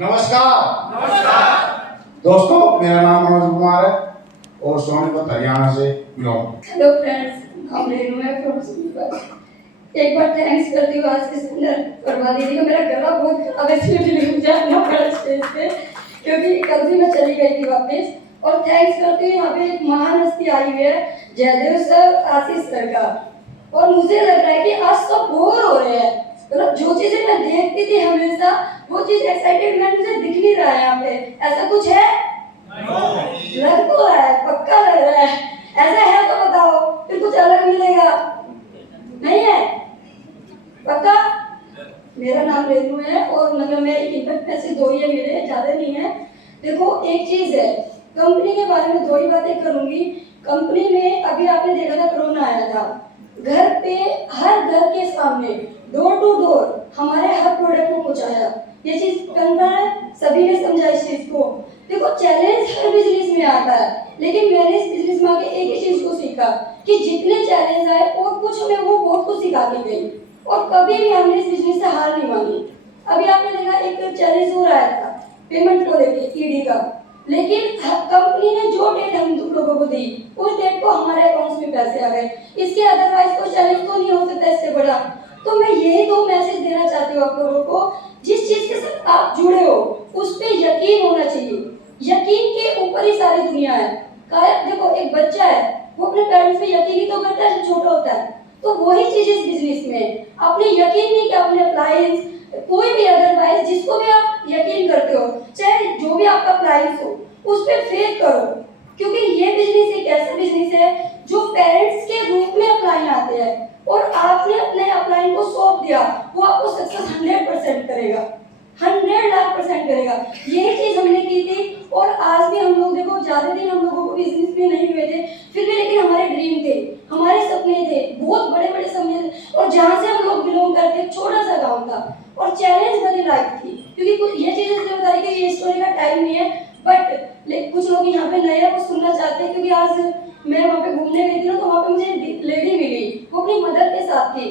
नमस्कार नमस्कार दोस्तों, मेरा नाम मनोज कुमार है और सोनीपत हरियाणा से बिलोंग। हेलो फ्रेंड्स, हम रेनू है फ्रॉम सोनीपत। एक बार थैंक्स करती हूँ आज से सुंदर करवा दीदी को। मेरा गला बहुत खराब है इसलिए मुझे आना पड़ा स्टेज पे, क्योंकि कल भी मैं चली गई थी वापस। और थैंक्स करती हूँ, यहाँ पे एक महान हस्ती आई हुई है, जयदेव सर, आशीष सर का। और मुझे लग रहा है कि आज सब बोर हो रहे हैं। मतलब जो चीजें मैं देखती थी हमेशा, वो चीज एक्साइटेडमेंट मुझे दिख नहीं रहा है यहाँ पे। ऐसा कुछ है? लग तो रहा है, पक्का लग रहा है। ऐसा है तो बताओ, फिर कुछ अलग मिलेगा। नहीं है? पक्का? मेरा नाम रेनू है और मतलब मैं इनफैक्ट पैसे दो ही है मेरे, ज्यादा नहीं है। देखो एक चीज है, कंपनी के बारे में दो ही बातें करूंगी। कंपनी में अभी आपने देखा था कोरोना आया था, घर पे हर घर के सामने डोर टू डोर हमारे हर प्रोडक्ट को पहुंचाया। ये चीज करना है, सभी ने समझा इस चीज को। देखो चैलेंज हर बिजनेस में आता है, लेकिन मैंने इस बिजनेस में आके एक ही चीज को सीखा कि जितने चैलेंज आए और कुछ हमें वो बहुत कुछ सिखा के गई, और कभी भी हमने इस बिजनेस से हार नहीं मानी। अभी आपने देखा एक चैलेंज हो रहा था पेमेंट को लेके ईडी का, लेकिन कंपनी ने जो डेट हम लोगों को दी, उस डेट को हमारे अकाउंट्स में पैसे आ गए। इसके अदरवाइज कोई चैलेंज तो नहीं हो सकता इससे बड़ा। तो मैं यही दो मैसेज देना चाहती हूँ आप लोगों को, जिस चीज के साथ आप जुड़े हो उस पे यकीन होना चाहिए। यकीन के ऊपर ही सारी दुनिया है। देखो एक बच्चा है, वो अपने पेरेंट्स पे यकीन ही तो करता है जब छोटा होता है। तो वही चीज इस बिजनेस में, आपने यकीन नहीं किया अपने अप्लायंस, कोई भी अदरवाइज जिसको भी आप यकीन करते हो, चाहे जो भी आपका अप्लायंस हो, उस पे फेथ करो। क्योंकि ये बिजनेस एक ऐसा बिजनेस है जो पेरेंट्स के रूप में अप्लाई आते हैं, और आपने अपने अप्लाई को सौंप दिया, वो आपको सक्सेस 100% करेगा, 100,00,000% करेगा। यही चीज हमने की थी। और आज भी हम लोग देखो, ज्यादा दिन हम लोगों को बिजनेस में नहीं हुए थे, फिर भी लेकिन हमारे ड्रीम थे, हमारे सपने थे, बहुत बड़े बड़े सपने थे। और जहाँ से हम लोग बिलोंग करते, छोटा सा गाँव था और चैलेंज भरी लाइफ थी। क्योंकि कुछ ये चीजें इसलिए बताई कि ये स्टोरी का टाइम नहीं है, बट कुछ लोग यहाँ पे नए हैं वो सुनना चाहते हैं। क्योंकि आज मैं वहाँ पे घूमने गई थी ना, तो वहाँ पे मुझे लेडी मिली, वो अपनी मदर के साथ थी।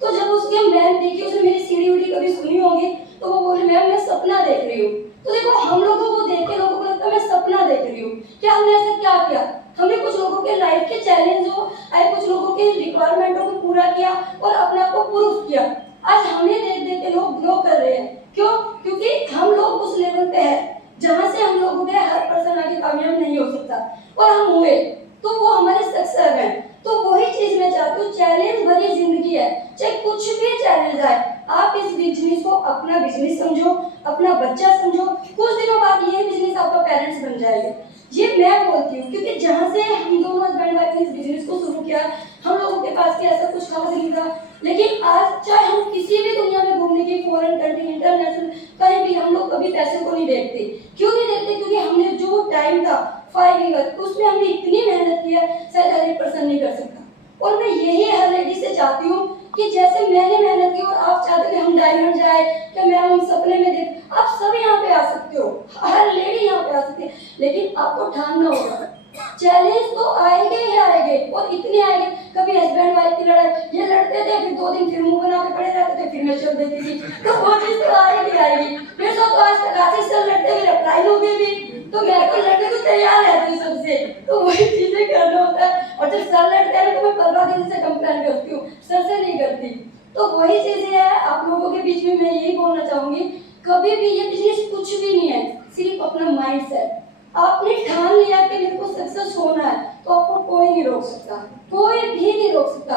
तो जब उसकी मैम देखी, उसने मेरी सीढ़ी उड़ी कभी सुनी होगी, तो वो बोली मैम मैं सपना देख रही हूँ। तो देखो हम लोगों को देख के लोगों को लगता है मैं सपना देख रही हूँ। क्या हमने ऐसा क्या किया? हमने कुछ लोगों के लाइफ के चैलेंज हो, कुछ लोगों के रिक्वायरमेंटों को पूरा किया और अपने आप को प्रूफ किया। आज हमें देख देख के लोग ग्रो कर रहे हैं। क्यों? क्योंकि हम लोग उस लेवल पे है जहाँ से हम लोग हर पर्सन आगे कामयाब नहीं हो सकता, और हम हुए तो वो हमारे सक्सेस है। तो वही चीज मैं चाहती हूँ, चैलेंज भरी जिंदगी है, चाहे कुछ भी चैलेंज आए, आप इस बिजनेस को अपना बिजनेस समझो, अपना बच्चा समझो। कुछ दिनों बाद ये बिजनेस आपका पेरेंट्स बन जाएगा। ये मैं बोलती हूँ, क्योंकि जहाँ से हम दोनों हस्बैंड वाइफ ने इस बिजनेस को शुरू किया, हम लोगों के पास ऐसा कुछ खास नहीं था। लेकिन आज चाहे हम किसी भी दुनिया में घूमने की, फॉरेन कंट्री, इंटरनेशनल, कहीं भी, हम लोग कभी पैसे को नहीं देखते। क्यों नहीं देखते? क्योंकि हमने जो टाइम था 5 ईयर, उसमें हमने इतनी मेहनत की है, शायद हर एक पर्सन नहीं कर सकता। और मैं यही हर लेडी से चाहती हूँ कि जैसे मैंने मेहनत की और आप चाहते हो कि हम डायमंड जाए, कि मैं हम सपने में देख, आप सब यहाँ पे आ सकते हो, हर लेडी यहाँ पे आ सकती है, लेकिन आपको ठानना होगा। चैलेंज तो आएंगे ही आएंगे, और इतने आएंगे। कभी हस्बैंड वाइफ की लड़ाई, ये लड़ते थे, फिर 2 दिन फिर मुंह बना के पड़े रहते थे, फिर मैं चल देती थी। तो वो चीज तो आएगी आएगी। मेरे साथ तो आज तक आशीष सर लड़ते हुए अप्लाई हो गए भी, तो मैं तो लड़ने को तैयार रहती हूँ सबसे। तो वही चीजें करना होता है। और जब सर लड़ते हैं तो मैं परवा दीदी से कंप्लेन करती हूँ, सर से नहीं करती। तो वही चीजें है आप लोगों के बीच में मैं यही बोलना चाहूंगी, कभी भी ये बिजनेस कुछ भी नहीं है, सिर्फ अपना माइंड सेट। आपने ठान लिया कि मेरे को सक्सेस होना है, तो आपको कोई नहीं रोक सकता, कोई भी नहीं रोक सकता।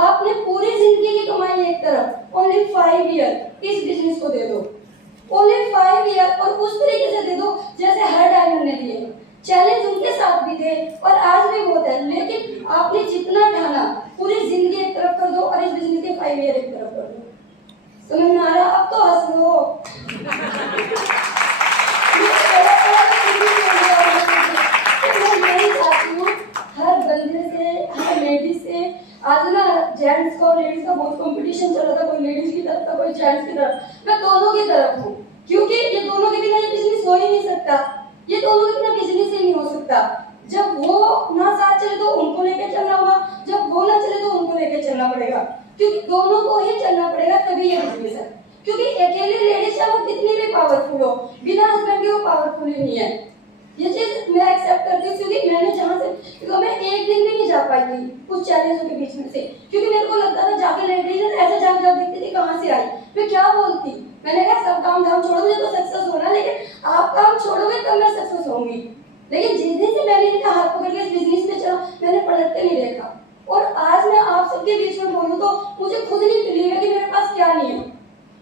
आपने पूरी जिंदगी की कमाई एक तरफ, ओनली 5 ईयर इस बिजनेस को दे दो, ओनली 5 ईयर, और उस तरीके से दे दो जैसे हर डायमंड ने दिए। चैलेंज उनके साथ भी थे और आज भी बहुत है, लेकिन आपने जितना ठाना, पूरी जिंदगी एक तरफ कर दो और इस बिजनेस के 5 ईयर एक तरफ कर दो। समझ में आ रहा? अब तो हंस लो। हर बंदे से, हर लेडीज से, आज ना जेंट्स का और लेडीज का बहुत कंपटीशन चल रहा था, कोई लेडीज की तरफ था, कोई जेंट्स की तरफ। मैं दोनों की तरफ हूँ, क्योंकि ये दोनों के बिना ये बिजनेस हो ही नहीं सकता, ये दोनों के बिना बिजनेस ही नहीं हो सकता। जब वो ना साथ चले तो उनको लेके चलना होगा, जब वो ना चले तो उनको लेके चलना पड़ेगा, क्योंकि दोनों को ही चलना पड़ेगा, तभी ये बिजनेस है। क्योंकि अकेली लेडीज चाहे वो कितनी भी पावरफुल हो, बिना हस्बैंड के वो पावरफुल ही नहीं है। ये चीज मैं एक्सेप्ट करती हूँ, क्योंकि मैंने जहाँ से, क्योंकि मैं एक दिन भी नहीं जा पाई थी कुछ चैलेंजों के बीच में से, क्योंकि मेरे को लगता था जाके लेडीज ऐसे जाग जाग देखती थी कहाँ से आई, मैं क्या बोलती। मैंने कहा सब काम धाम छोड़ो, मुझे तो सक्सेस होना, लेकिन आप काम छोड़ोगे तब मैं सक्सेस होंगी। लेकिन जिस दिन से मैंने इनका हाथ पकड़ के इस बिजनेस में चला, मैंने पलटते नहीं देखा। और आज मैं आप सबके बीच में बोलूँ तो मुझे खुद नहीं बिलीव है कि मेरे पास क्या नहीं है,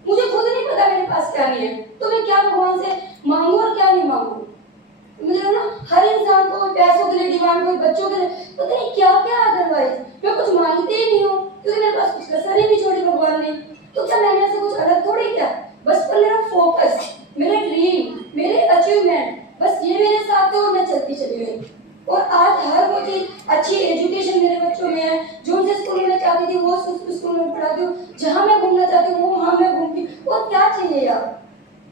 मुझे खुद नहीं पता मेरे पास क्या नहीं है, तो मैं क्या भगवान से मांगू और क्या नहीं मांगू। मुझे ना हर इंसान को कोई पैसों के लिए डिमांड, कोई बच्चों के लिए, पता नहीं क्या क्या, अदरवाइज मैं कुछ मांगती ही नहीं हूँ, क्योंकि मेरे पास कुछ कसर ही नहीं छोड़ी भगवान ने। तो क्या मैंने ऐसे कुछ अलग थोड़ी किया, बस पर मेरा फोकस, मेरे ड्रीम, मेरे अचीवमेंट, बस ये मेरे साथ थे और मैं चलती चली गई। और आज हर वो चीज, अच्छी एजुकेशन मेरे बच्चों में है, जो जिस स्कूल में चाहती थी वो स्कूल में पढ़ाती हूँ, जहाँ मैं घूमना चाहती हूँ वो वहाँ मैं घूमती हूँ। और क्या चाहिए यार,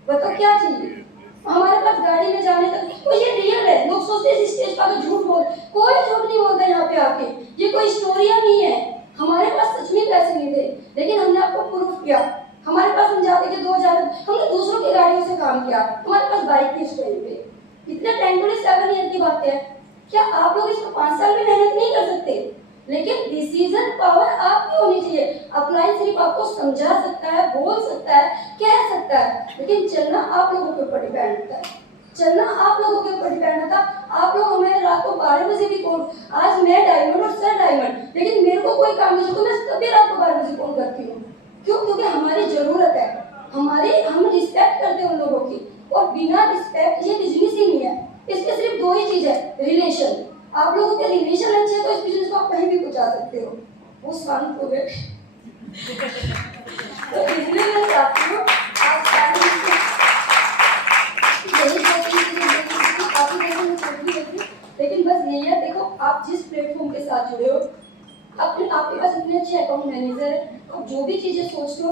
बताओ क्या चाहिए। हमारे पास गाड़ी में जाने तक, तो ये रियल है। लोग सोचते हैं स्टेज पर तो झूठ बोल, कोई झूठ नहीं बोलता यहाँ पे आके, ये कोई स्टोरियाँ नहीं है। हमारे पास सच में पैसे नहीं थे, लेकिन हमने आपको प्रूफ किया। हमारे पास हम जाते थे 2000, हमने दूसरों की गाड़ियों से काम किया, हमारे पास बाइक थी इस टाइम पे। इतने 10 to 7 ईयर की बात है, क्या आप लोग इसमें 5 साल में मेहनत नहीं कर सकते? लेकिन डिसीजन पावर आपकी होनी चाहिए। अप्लाई सिर्फ आपको समझा सकता है, बोल सकता है, कह सकता है, लेकिन चलना आप लोगों के ऊपर डिपेंड होता है। चलना आप लोगों के ऊपर डिपेंड होता है। आप लोग हमें रात को 12 बजे भी कॉल, आज मैं डायमंड और सर डायमंड, लेकिन मेरे को कोई काम नहीं, तो मैं तभी रात को 12 बजे कॉल करती हूँ। क्यों? क्योंकि हमारी जरूरत है, हम रिस्पेक्ट करते हैं उन लोगों की, और बिना रिस्पेक्ट ये बिजनेस ही नहीं है। इसके सिर्फ 2 ही चीज है, रिलेशन। आप लोगों के रिलेशन अच्छे हैं तो इस बिजनेस को आप कहीं भी पहुंचा सकते हो। वो शांत हो गए। तो इसलिए मैं चाहती हूँ आप सारे यही लेकिन बस यही है, देखो आप जिस प्लेटफॉर्म के साथ जुड़े हो, आपके पास इतने अच्छे अकाउंट मैनेजर है, आप जो भी चीजें सोचते हो,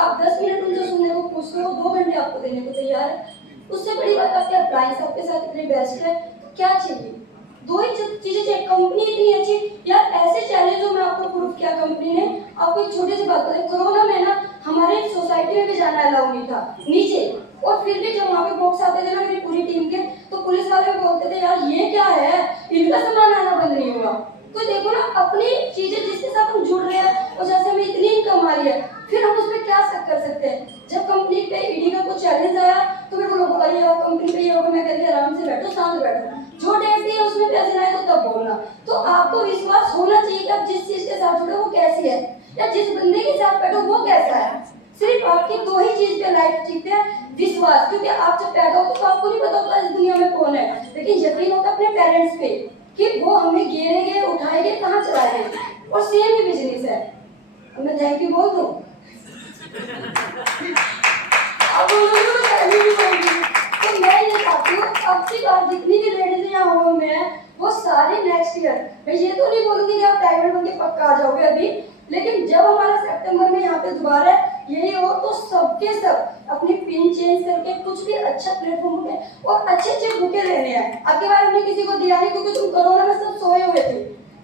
आप 10 मिनट उनसे सुनने को पूछते हो, 2 घंटे आपको देने को तैयार है। उससे बड़ी बात आपके अप्लायंस आपके साथ इतने बेस्ट है, तो क्या चाहिए? 2 ही चीजें चाहिए। कंपनी इतनी अच्छी यार, ऐसे चैलेंजों में आपको प्रूफ किया कंपनी ने। आपको एक छोटी सी बात बताए, कोरोना में ना हमारे सोसाइटी में भी जाना अलाउ नहीं था नीचे, और फिर भी जब वहाँ पे बॉक्स आते थे ना मेरी पूरी टीम के, तो पुलिस वाले बोलते थे यार ये क्या है, इनका सामान आना बंद नहीं हुआ। तो देखो ना, अपनी चीजें जिसके साथ हम जुड़ रहे हैं और जैसे हमें इतनी इनकम आ रही है, फिर हम उसमें क्या कर सकते हैं। जब कंपनी पे ईडी का कुछ चैलेंज आया तो मेरे को लोग बोला ये कंपनी पे ये होगा, मैं कहती आराम से बैठो, शांत बैठो, जो डेट दी है उसमें पैसे आए तो तब बोलना। तो आपको विश्वास होना चाहिए कि आप जिस चीज के साथ जुड़े वो कैसी है, या जिस बंदे के साथ बैठो वो कैसा है। सिर्फ आपकी 2 ही चीज पे लाइफ जीते हैं, विश्वास, क्योंकि आप जब पैदा होते तो आपको नहीं पता होता इस दुनिया में कौन है, लेकिन यकीन होता अपने पेरेंट्स पे कि वो हमें गिरेंगे, उठाएंगे, कहाँ चलाएंगे। और सेम ही बिजनेस है। अब मैं थैंक यू बोल दूं, अब तो मैं ये चाहती हूँ अब की बार जितनी भी लेडीज यहाँ हॉल में है वो सारे नेक्स्ट ईयर, मैं ये तो नहीं बोलूंगी कि आप डायमंड बन के पक्का आ जाओगे अभी, लेकिन जब हमारा सितंबर में यहाँ पे दोबारा यही हो तो सबके सब अपनी पिन चेंज करके कुछ भी अच्छा प्लेटफॉर्म पे और अच्छे अच्छे बुके लेने हैं। आपके बारे में किसी को दिया नहीं, क्योंकि तुम कोरोना में सब सोए हुए थे,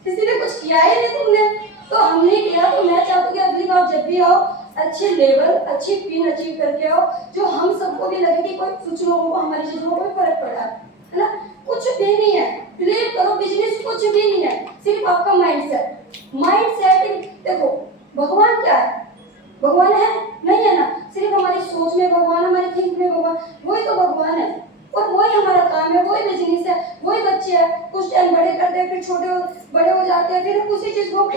किसी ने कुछ किया ही नहीं तुमने, तो हमने किया। तो मैं चाहती हूँ कि अगली बार जब भी आओ अच्छे लेवल, अच्छी पिन अचीव करके आओ, जो हम सबको भी लगे कि कोई कुछ लोगों को हमारी चीजों को कोई फर्क पड़ा है ना। कुछ भी नहीं है, बिलीव करो बिजनेस कुछ भी नहीं है, सिर्फ आपका माइंडसेट। देखो भगवान क्या है, भगवान है नहीं है ना, सिर्फ हमारी सोच में भगवान, हमारे थिंक में भगवान, वही तो भगवान है। और वही हमारा काम है, वही बिजनेस है, वही बच्चे हैं। कुछ टाइम बड़े करते हैं, फिर छोटे बड़े हो जाते हैं, फिर उसी चीज को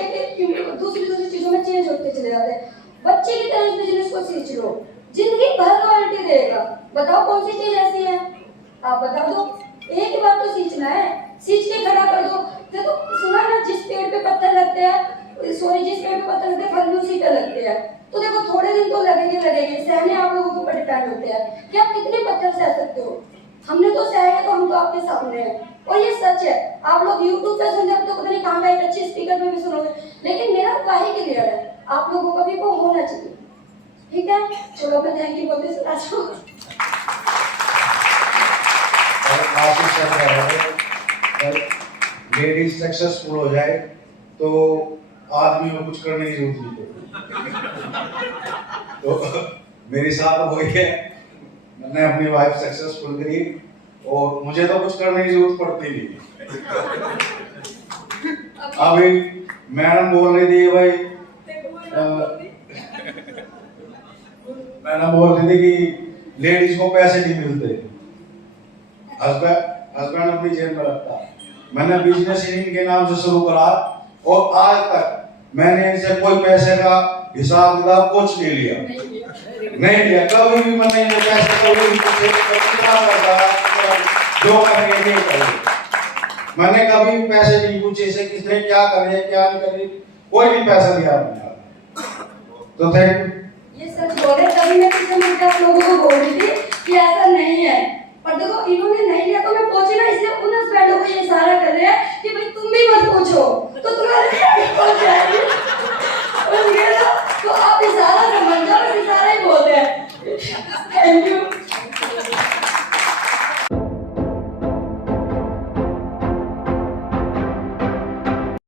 दूसरी चीजों में चेंज होते चले जाते हैं। बच्चे की तरह इस बिजनेस को सींच लो, जिंदगी भर रॉयल्टी देगा। बताओ कौन सी चीज ऐसी है, आप बता दो। एक ही बार तो सींचना है, सींच के खड़ा कर दो। तो सुना ना, जिस पेड़ पे पत्थर लगते हैं, जिस पेड़ पे पत्थर लगते हैं फल भी उसी पे लगते हैं। तो देखो थोड़े दिन तो लगेंगे, सहने आप लोगों के ऊपर डिपेंड होते हैं कि आप कितने पत्थर सह सकते हो। हमने तो सह है, तो हम तो आपके सामने हैं, और ये सच है। आप लोग YouTube पे सुनते हो तो पता नहीं कहाँ का एक अच्छे स्पीकर में भी सुनोगे, लेकिन मेरा काहे क्लियर है, आप लोगों का भी वो होना चाहिए। ठीक है, चलो मैं थैंक यू बोलते सुना चाहूँ। लेडीज सक्सेसफुल हो जाए तो आदमी को कुछ करने की जरूरत नहीं। तो मेरे साथ हो गया, मैंने अपनी वाइफ सक्सेसफुल करी और मुझे तो कुछ करने की जरूरत पड़ती नहीं। अभी मैडम बोल रही थी भाई, मैडम बोल रही थी कि लेडीज को पैसे नहीं मिलते, हस्बैंड अपनी जेब में रखता। मैंने बिजनेस इनके नाम से शुरू करा और आज तक मैंने इनसे कोई पैसे का हिसाब किताब कुछ नहीं लिया, नहीं लिया कभी भी। मैंने इनसे पैसे कभी भी जो करेंगे नहीं करेंगे, मैंने कभी भी पैसे नहीं पूछे इसे किसने क्या करे क्या नहीं करे, कोई भी पैसा दिया आपने। तो थैंक यू। ये सच बोल रहे, तभी मैं किसी मुद्दे आप लोगों को बोल रही थी कि ऐसा नहीं है, पर देखो इन्होंने नहीं लिया तो मैं पहुंची ना, इसलिए उन हस्बैंडों को ये इशारा कर रहे हैं कि भाई तुम भी मत पूछो।